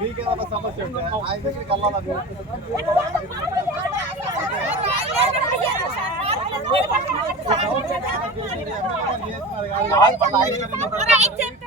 మీకేమైనా సమస్య ఉంటే ఆయన దగ్గరికి వెళ్ళాలని అర్థమైంది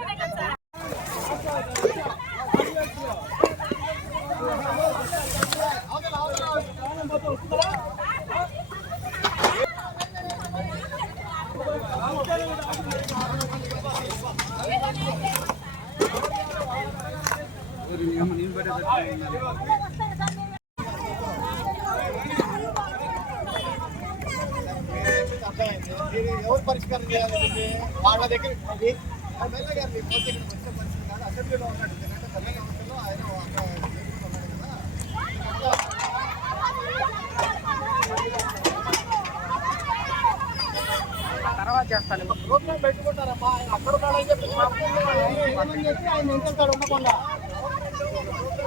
ఎవరు పరిష్కారం చేయాలంటే వాళ్ళ దగ్గర ఇది గారు మీ పోతే ఇక్కడికి వచ్చే పరిస్థితి కాదు అసెంబ్లీలో ఉన్నాడు ఎందుకంటే తెలంగాణ ఆయన తర్వాత చేస్తాను ప్రోగ్రామ్ పెట్టుకుంటారమ్మా ఆయన అక్కడ ఉన్నాడని చెప్పి చెప్పి ఆయన ఇంకెళ్తాడు ఉండకుండా.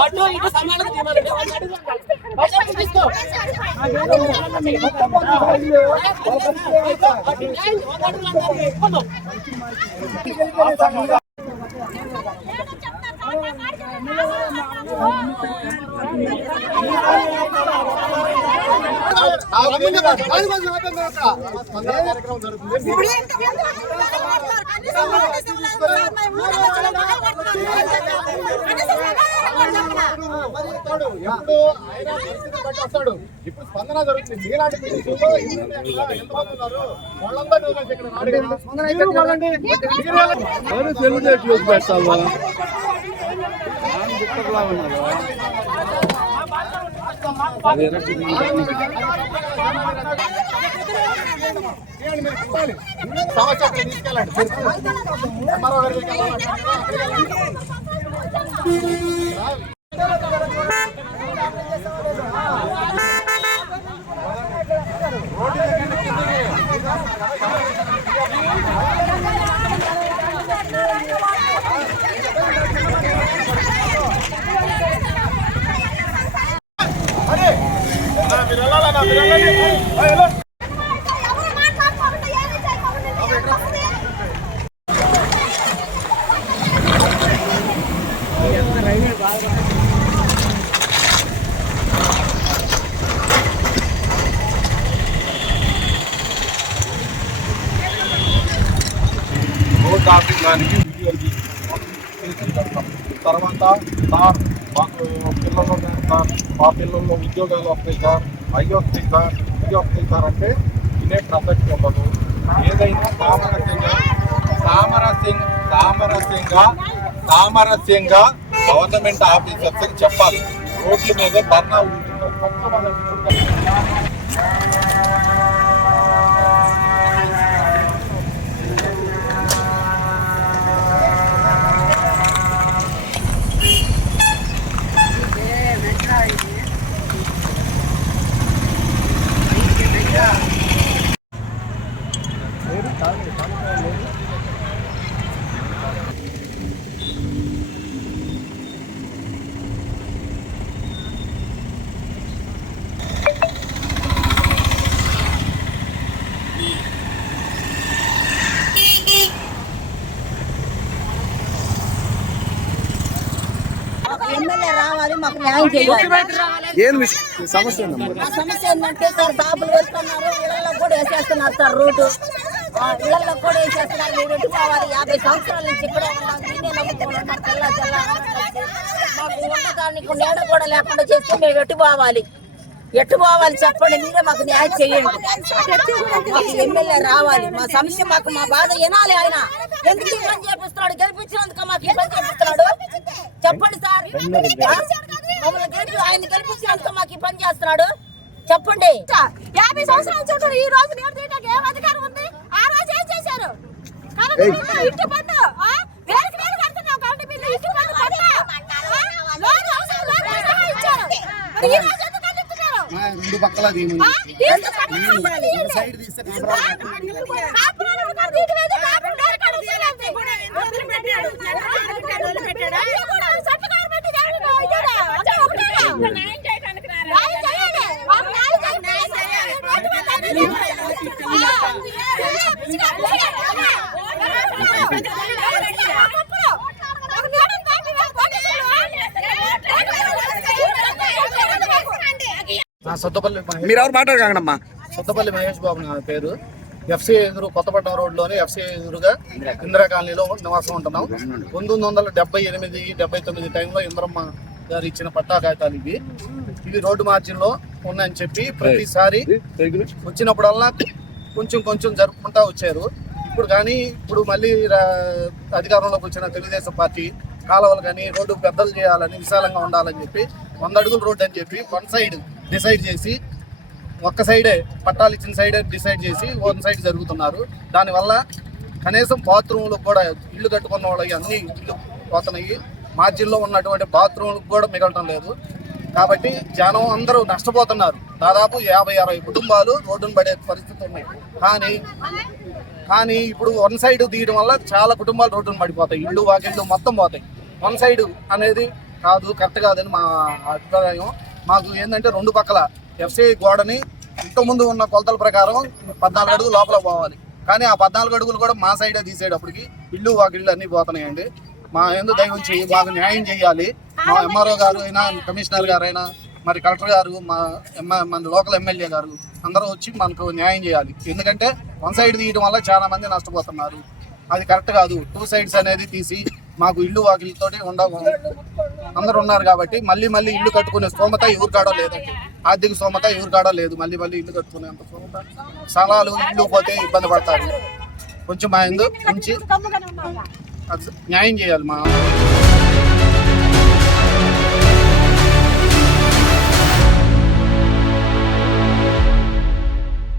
అటు ఇటు సమానంగా తీయాలంటే బయటకు తీసుకో న్యాయం ఒక అడుగులు అంటారు. ఇవ్వను. స్పందన కార్యక్రమం జరుగుతుంది మరి ఇస్తాడు. ఎప్పుడు ఆయన పరిస్థితి బట్టి వస్తాడు ఇప్పుడు స్పందన జరుగుతుంది మీలాంటి ఎంతమంది ఉన్నారు వాళ్ళందరూ ఇక్కడ. మీరు తీసుకెళ్ళండి ఎంఆర్ఓ గారి దగ్గరికి వెళ్ళాలంటే మీరు వెళ్ళాలన్నా మీరు వెళ్ళండి ఆ, వెళ్ళండి. ఎవరు మాట్లాడుకోకుండా ఏమీ చేయకుండా వస్తుంది. రోడ్ సార్ మాకు పిల్లలు ఉన్నారు సార్ మా పిల్లల్లో ఉద్యోగాలు వస్తాయి సార్ అవి వస్తాయి సార్ ఇవి వస్తాయి సార్ అంటే వినే ప్రసక్తి ఉండదు. ఏదైనా సామరస్యంగా సామరస్యం సామరస్యంగా సామరస్యంగా గవర్నమెంట్ ఆఫీసర్స్కి చెప్పాలి. రోడ్ల మీద ధర్నా ఉంటుంది. ఎమ్మెల్యే రావాలి మాకు న్యాయం చేయాలి. ఏం సమస్య ఆ సమస్య ఏంటంటే సార్ షాపులు పెడుతున్నారు ఇళ్ళలో కూడా వేసేస్తున్నారు సార్ రోడ్డు. ఆ, ఇళ్ళలో కూడా వేసేస్తున్నారు మీరు యాభై సంవత్సరాల నుంచి ఇక్కడే ఉన్నాం దీన్నే నమ్ముకున్నాం మా తెల్ల తెల్ల అందరం కలిసి. మాకు ఉండటానికి నీడ కూడా లేకుండా చేస్తే మేము ఎటు పోవాలి ఎటు పోవాలి చెప్పండి మీరే మాకు న్యాయం చేయండి. మాకు ఎమ్మెల్యే రావాలి. మా సమస్య మాకు మా బాధ వినాలి ఆయన. ఎందుకు పని చేపిస్తున్నాడు? గెలిపించినందుకు మాకు పని చేపిస్తున్నాడు చెప్పండి సార్ ఆ? మమ్మల్ని గెలిపి ఆయన గెలిపించినందుకు మాకు ఈ పని చేస్తున్నాడు. చెప్పండి. యాభై సంవత్సరాల చుట్టూ ఈ రోజు నీరు తీయడానికి ఏం అధికారం ఉంది? ఆ రోజు ఏం చేశారు? ఇంటి పన్ను, ఆ? వేలకు వేలు కడుతున్నాం కరెంటు బిల్లు, ఇంటి పన్ను పన్ను. ఆ? లోన్ అవసరం లోన్ సహా ఇచ్చారు. మరి ఈ రోజు ఎందుకు అందిస్తున్నారు? రెండు పక్కల దీని ఆ? తీసుకు పక్కన తీయండి. సైడ్ తీస్తే కాంట్రాక్ట్ కాపురాలు ఉన్నారు, తీటి మీద కాపురం డోర్ కాడ తీయాలంటే. అయ్యో కూడా సర్టిఫికేట్ పెట్టి జగన్ ఇయ్యడా? అంటే ఒకటేనా? న్యాయం చేయాలి. మాకు న్యాయం చేయాలి. రోడ్డు మీద అన్ని ఆ. పిచ్చిగా పిచ్చిగా. ఒక మేడం దాటి పోలీసులు. నా సొత్తపల్లి మీరు ఎవరు మాట్లాడకండమ్మా సొత్తపల్లి మహేష్ బాబు నా పేరు. ఎఫ్సీ ఎదురు కొత్తపట్నం రోడ్లోని ఎఫ్సీ ఎదురుగా ఇందిరా కాలనీలో నివాసం ఉంటున్నాం. పంతొమ్మిది వందల డెబ్బై ఎనిమిది డెబ్బై తొమ్మిది టైంలో ఇంద్రమ్మ గారు ఇచ్చిన పట్టా కాగితాలు ఇవి. ఇవి రోడ్డు మార్జిన్లో ఉన్నాయని చెప్పి ప్రతిసారి వచ్చినప్పుడల్లా కొంచెం కొంచెం జరుపుకుంటా వచ్చారు. ఇప్పుడు కానీ ఇప్పుడు మళ్ళీ అధికారంలోకి వచ్చిన తెలుగుదేశం పార్టీ కాలువలు కానీ రోడ్డు పెద్దలు చేయాలని విశాలంగా ఉండాలని చెప్పి వంద అడుగుల రోడ్డు అని చెప్పి వన్ సైడ్ డిసైడ్ చేసి ఒక్క సైడే పట్టాలు ఇచ్చిన సైడే డిసైడ్ చేసి వన్ సైడ్ జరుగుతున్నారు. దానివల్ల కనీసం బాత్రూమ్లకు కూడా ఇల్లు కట్టుకున్న వాళ్ళకి అన్ని ఇల్లు పోతున్నాయి. మార్జిన్లో ఉన్నటువంటి బాత్రూమ్లకు కూడా మిగలటం లేదు. కాబట్టి జనం అందరూ నష్టపోతున్నారు. దాదాపు యాభై అరవై కుటుంబాలు రోడ్డును పడే పరిస్థితి ఉన్నాయి కానీ కానీ ఇప్పుడు వన్ సైడ్ తీయడం వల్ల చాలా కుటుంబాలు రోడ్డును పడిపోతాయి. ఇల్లు వాకిళ్ళు మొత్తం పోతాయి. వన్ సైడ్ అనేది కాదు కరెక్ట్ కాదని మా అభిప్రాయం. మాకు ఏంటంటే రెండు పక్కల ఎఫ్సిఐ గోడని ముందు ఉన్న కొలతల ప్రకారం పద్నాలుగు అడుగులు లోపల పోవాలి. కానీ ఆ పద్నాలుగు అడుగులు కూడా మా సైడే తీసేటప్పటికి ఇల్లు వాకిళ్ళు అన్నీ పోతున్నాయండి. మా ఎందు దయ ఉంచి మాకు న్యాయం చేయాలి. మా ఎంఆర్ఓ గారు అయినా కమిషనర్ గారు అయినా మరి కలెక్టర్ గారు మా మన లోకల్ ఎమ్మెల్యే గారు అందరూ వచ్చి మనకు న్యాయం చేయాలి. ఎందుకంటే వన్ సైడ్ తీయడం వల్ల చాలా మంది నష్టపోతున్నారు. అది కరెక్ట్ కాదు. టూ సైడ్స్ అనేది తీసి మాకు ఇల్లు వాకిలతోటి ఉండ అందరు ఉన్నారు కాబట్టి మళ్ళీ మళ్ళీ ఇల్లు కట్టుకునే స్తోమత ఎవరు కాడో లేదండి. ఆర్థిక స్తోమత ఎవరు కాడో లేదు. మళ్ళీ మళ్ళీ ఇల్లు కట్టుకునే అంత స్తోమత. స్థలాలు ఇల్లు పోతే ఇబ్బంది పడతారు. కొంచెం మా ఎందు ఉంచి అది న్యాయం చేయాలి మా